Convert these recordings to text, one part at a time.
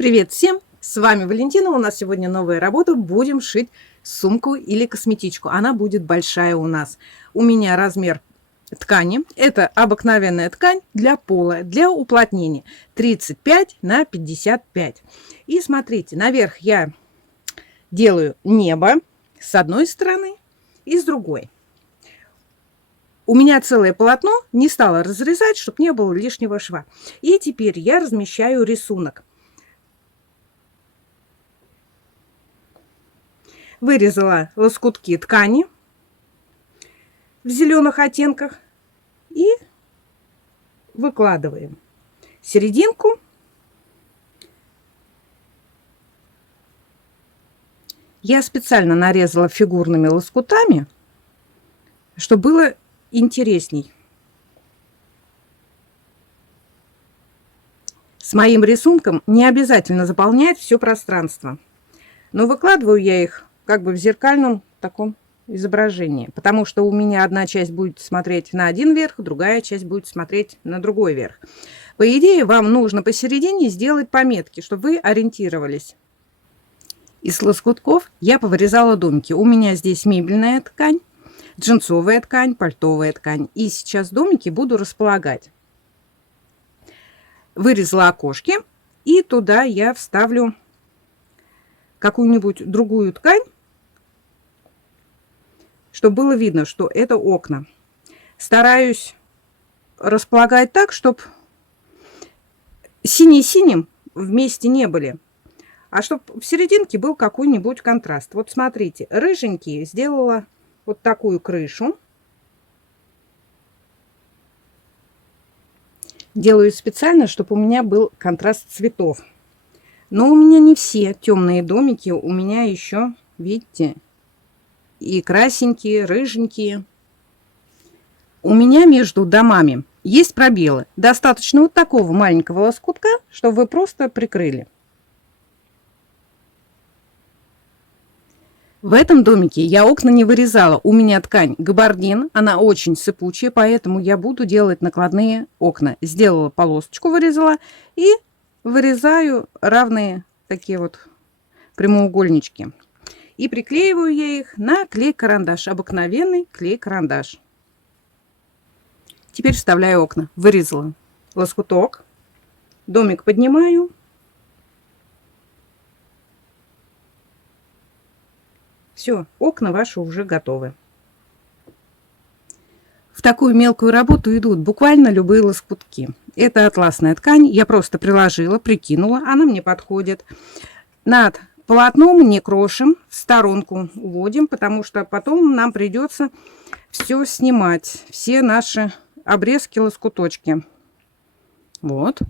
Привет всем! С вами Валентина. У нас сегодня новая работа. Будем шить сумку или косметичку. Она будет большая у нас. У меня размер ткани. Это обыкновенная ткань для пола, для уплотнения. 35 на 55. И смотрите, наверх я делаю небо с одной стороны и с другой. У меня целое полотно, не стала разрезать, чтобы не было лишнего шва. И теперь я размещаю рисунок. Вырезала лоскутки ткани в зеленых оттенках и выкладываем серединку. Я специально нарезала фигурными лоскутами, чтобы было интересней. С моим рисунком не обязательно заполнять все пространство, но выкладываю я их как бы в зеркальном таком изображении, потому что у меня одна часть будет смотреть на один верх, другая часть будет смотреть на другой верх. По идее, вам нужно посередине сделать пометки, чтобы вы ориентировались. Из лоскутков я повырезала домики. У меня здесь мебельная ткань, джинсовая ткань, пальтовая ткань. И сейчас домики буду располагать. Вырезала окошки, и туда я вставлю какую-нибудь другую ткань, чтобы было видно, что это окна. Стараюсь располагать так, чтобы синий синим вместе не были, а чтобы в серединке был какой-нибудь контраст. Вот смотрите, рыженькие сделала вот такую крышу. Делаю специально, чтобы у меня был контраст цветов. Но у меня не все темные домики, у меня еще, видите, и красенькие, рыженькие. У меня между домами есть пробелы. Достаточно вот такого маленького лоскутка, чтобы вы просто прикрыли. В этом домике я окна не вырезала. У меня ткань габардин, она очень сыпучая, поэтому я буду делать накладные окна. Сделала полосочку, вырезала и вырезаю равные такие вот прямоугольнички. И приклеиваю я их на клей-карандаш, обыкновенный клей-карандаш. Теперь вставляю окна. Вырезала лоскуток, домик поднимаю. Все, окна ваши уже готовы. В такую мелкую работу идут буквально любые лоскутки. Это атласная ткань, я просто приложила, прикинула, она мне подходит. Над полотном не крошим, в сторонку уводим, потому что потом нам придется все снимать, все наши обрезки, лоскуточки. Вот.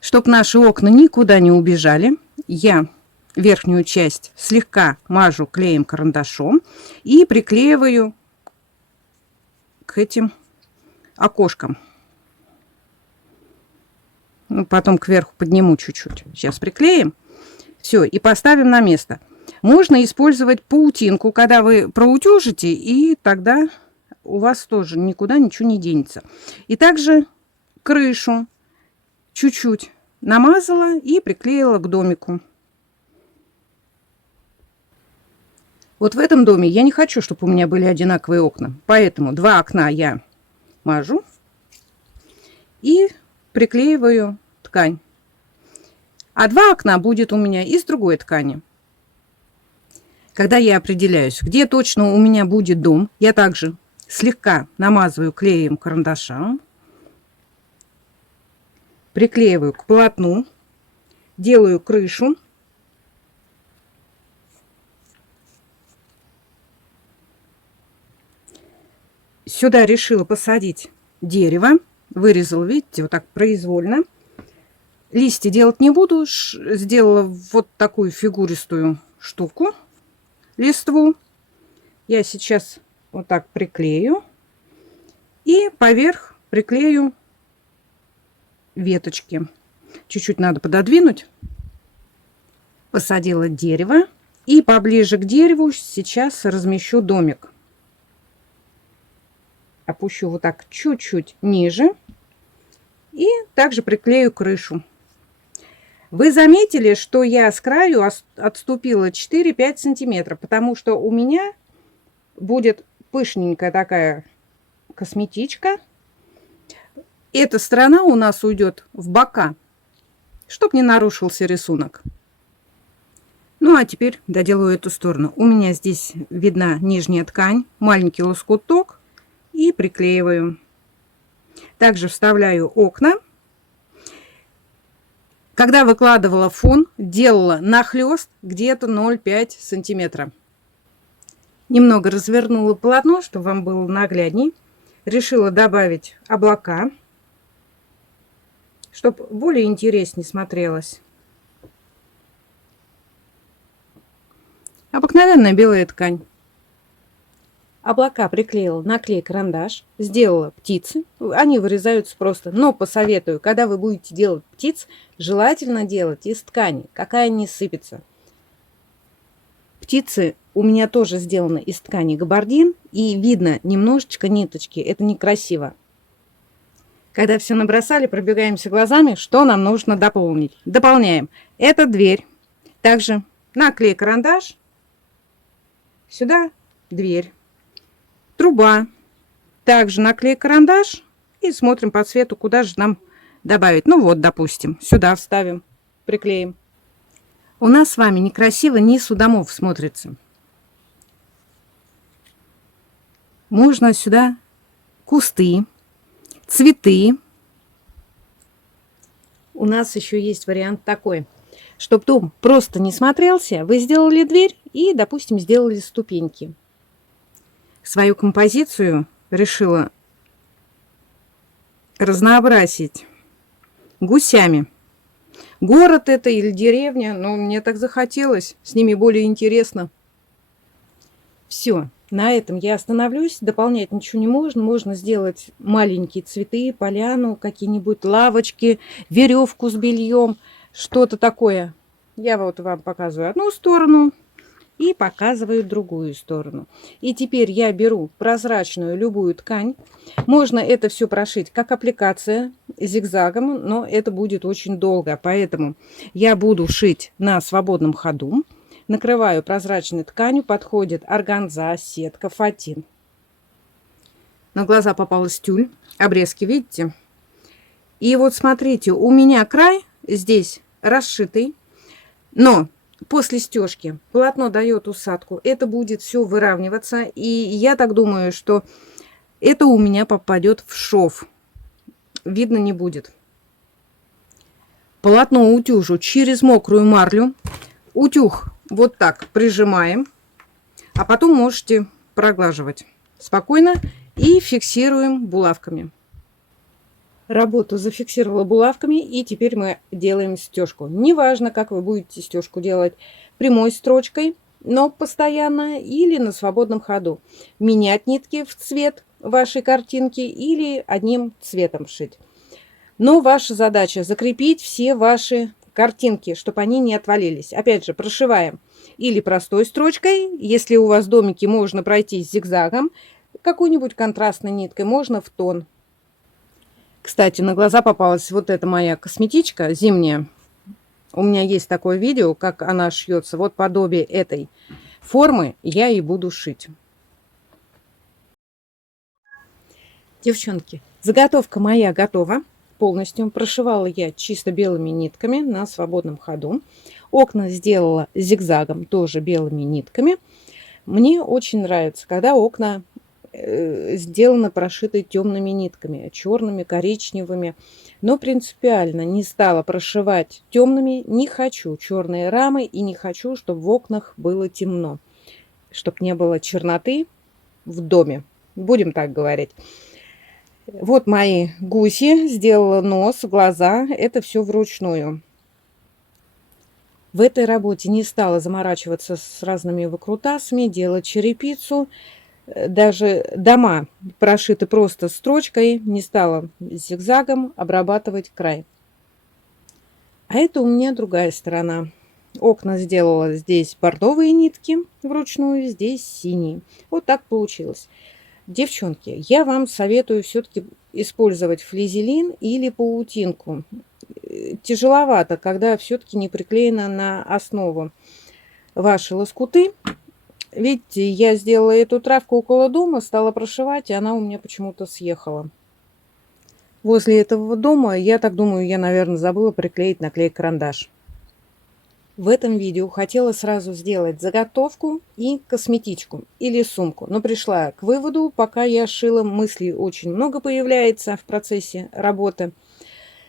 Чтобы наши окна никуда не убежали, я верхнюю часть слегка мажу клеем карандашом и приклеиваю к этим окошкам. Потом кверху подниму чуть-чуть. Сейчас приклеим. Все, и поставим на место. Можно использовать паутинку, когда вы проутюжите, и тогда у вас тоже никуда ничего не денется. И также крышу чуть-чуть намазала и приклеила к домику. Вот в этом доме я не хочу, чтобы у меня были одинаковые окна. Поэтому два окна я мажу и приклеиваю ткань. А два окна будет у меня из другой ткани. Когда я определяюсь, где точно у меня будет дом, я также слегка намазываю клеем карандаша, приклеиваю к полотну, делаю крышу. Сюда решила посадить дерево. Вырезала, видите, вот так произвольно. Листья делать не буду. Сделала вот такую фигуристую штуку, листву. Я сейчас вот так приклею. И поверх приклею веточки. Чуть-чуть надо пододвинуть. Посадила дерево. И поближе к дереву сейчас размещу домик. Опущу вот так чуть-чуть ниже. И также приклею крышу. Вы заметили, что я с краю отступила 4-5 сантиметров, потому что у меня будет пышненькая такая косметичка. Эта сторона у нас уйдет в бока, чтобы не нарушился рисунок. Ну а теперь доделаю эту сторону. У меня здесь видна нижняя ткань, маленький лоскуток, и приклеиваю. Также вставляю окна. Когда выкладывала фон, делала нахлёст где-то 0,5 сантиметра. Немного развернула полотно, чтобы вам было наглядней. Решила добавить облака, чтобы более интереснее смотрелось. Обыкновенная белая ткань. Облака приклеила на клей-карандаш, сделала птицы. Они вырезаются просто. Но посоветую, когда вы будете делать птиц, желательно делать из ткани, какая не сыпется. Птицы у меня тоже сделаны из ткани габардин, и видно немножечко ниточки. Это некрасиво. Когда все набросали, пробегаемся глазами, что нам нужно дополнить. Дополняем. Это дверь. Также на клей-карандаш. Сюда дверь. Труба. Также на клей-карандаш. И смотрим по цвету, куда же нам добавить. Ну вот, допустим, сюда вставим, приклеим. У нас с вами некрасиво низ у домов смотрится. Можно сюда кусты, цветы. У нас еще есть вариант такой. Чтобы дом просто не смотрелся, вы сделали дверь и, допустим, сделали ступеньки. Свою композицию решила разнообразить гусями. Город это или деревня, но мне так захотелось, с ними более интересно. Все, на этом я остановлюсь, дополнять ничего не можно. Можно сделать маленькие цветы, поляну, какие-нибудь лавочки, веревку с бельем, что-то такое. Я вот вам показываю одну сторону и показываю другую сторону. И теперь я беру прозрачную любую ткань. Можно это все прошить как аппликация зигзагом, но это будет очень долго. Поэтому я буду шить на свободном ходу. Накрываю прозрачной тканью. Подходит органза, сетка, фатин. На глаза попалась тюль. Обрезки, видите? И вот смотрите, у меня край здесь расшитый, но после стежки полотно дает усадку. Это будет все выравниваться. И я так думаю, что это у меня попадет в шов. Видно не будет. Полотно утюжу через мокрую марлю. Утюг вот так прижимаем. А потом можете проглаживать спокойно. И фиксируем булавками. Работу зафиксировала булавками, и теперь мы делаем стежку. Неважно, как вы будете стежку делать, прямой строчкой, но постоянно, или на свободном ходу. Менять нитки в цвет вашей картинки или одним цветом шить. Но ваша задача закрепить все ваши картинки, чтобы они не отвалились. Опять же, прошиваем или простой строчкой, если у вас домики, можно пройти зигзагом, какой-нибудь контрастной ниткой, можно в тон. Кстати, на глаза попалась вот эта моя косметичка зимняя. У меня есть такое видео, как она шьется. Вот подобие этой формы я и буду шить. Девчонки, заготовка моя готова. Полностью прошивала я чисто белыми нитками на свободном ходу. Окна сделала зигзагом, тоже белыми нитками. Мне очень нравится, когда окна сделаны, прошиты темными нитками, черными, коричневыми. Но принципиально не стала прошивать темными. Не хочу черные рамы и не хочу, чтобы в окнах было темно. Чтобы не было черноты в доме. Будем так говорить. Вот мои гуси. Сделала нос, глаза. Это все вручную. В этой работе не стала заморачиваться с разными выкрутасами, делать черепицу. Даже дома прошиты просто строчкой, не стала зигзагом обрабатывать край. А это у меня другая сторона. Окна сделала здесь бордовые нитки вручную, здесь синие. Вот так получилось. Девчонки, я вам советую все-таки использовать флизелин или паутинку. тяжеловато, когда все-таки не приклеено на основу ваши лоскуты. Видите, я сделала эту травку около дома, стала прошивать, и она у меня почему-то съехала. Возле этого дома, я так думаю, я, наверное, забыла приклеить наклей-карандаш. В этом видео хотела сразу сделать заготовку и косметичку или сумку, но пришла к выводу, пока я шила, мыслей очень много появляется в процессе работы.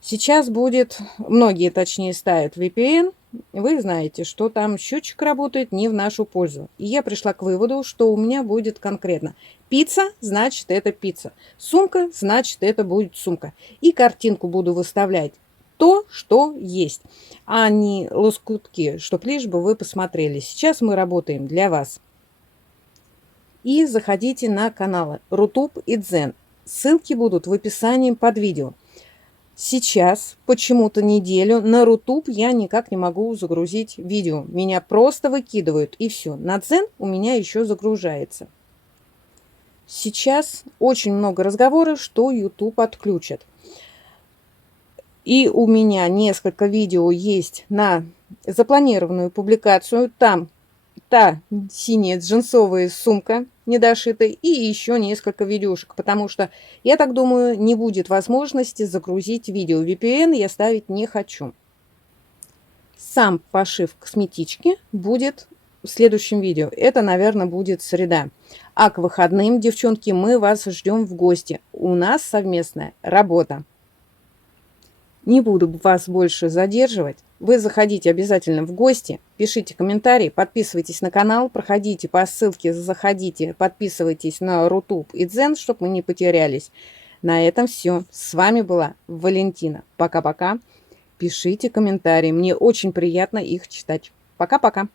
Сейчас будет, многие точнее ставят VPN, вы знаете, что там счетчик работает не в нашу пользу. И я пришла к выводу, что у меня будет конкретно пицца, значит это пицца, сумка, значит это будет сумка. И картинку буду выставлять то, что есть, а не лоскутки, чтоб лишь бы вы посмотрели. Сейчас мы работаем для вас. И заходите на каналы Рутуб и Дзен. Ссылки будут в описании под видео. Сейчас почему-то неделю на Рутуб я никак не могу загрузить видео. Меня просто выкидывают, и все. На Дзен у меня еще загружается. Сейчас очень много разговоров, что YouTube отключат. И у меня несколько видео есть на запланированную публикацию. Там та синяя джинсовая сумка недошитая и еще несколько видюшек, потому что, я так думаю, не будет возможности загрузить видео. VPN я ставить не хочу. Сам пошив косметички будет в следующем видео. Это, наверное, будет среда. А к выходным, девчонки, мы вас ждем в гости. У нас совместная работа. Не буду вас больше задерживать. Вы заходите обязательно в гости, пишите комментарии, подписывайтесь на канал, проходите по ссылке, заходите, подписывайтесь на Рутуб и Дзен, чтобы мы не потерялись. На этом все. С вами была Валентина. Пока-пока. Пишите комментарии. Мне очень приятно их читать. Пока-пока.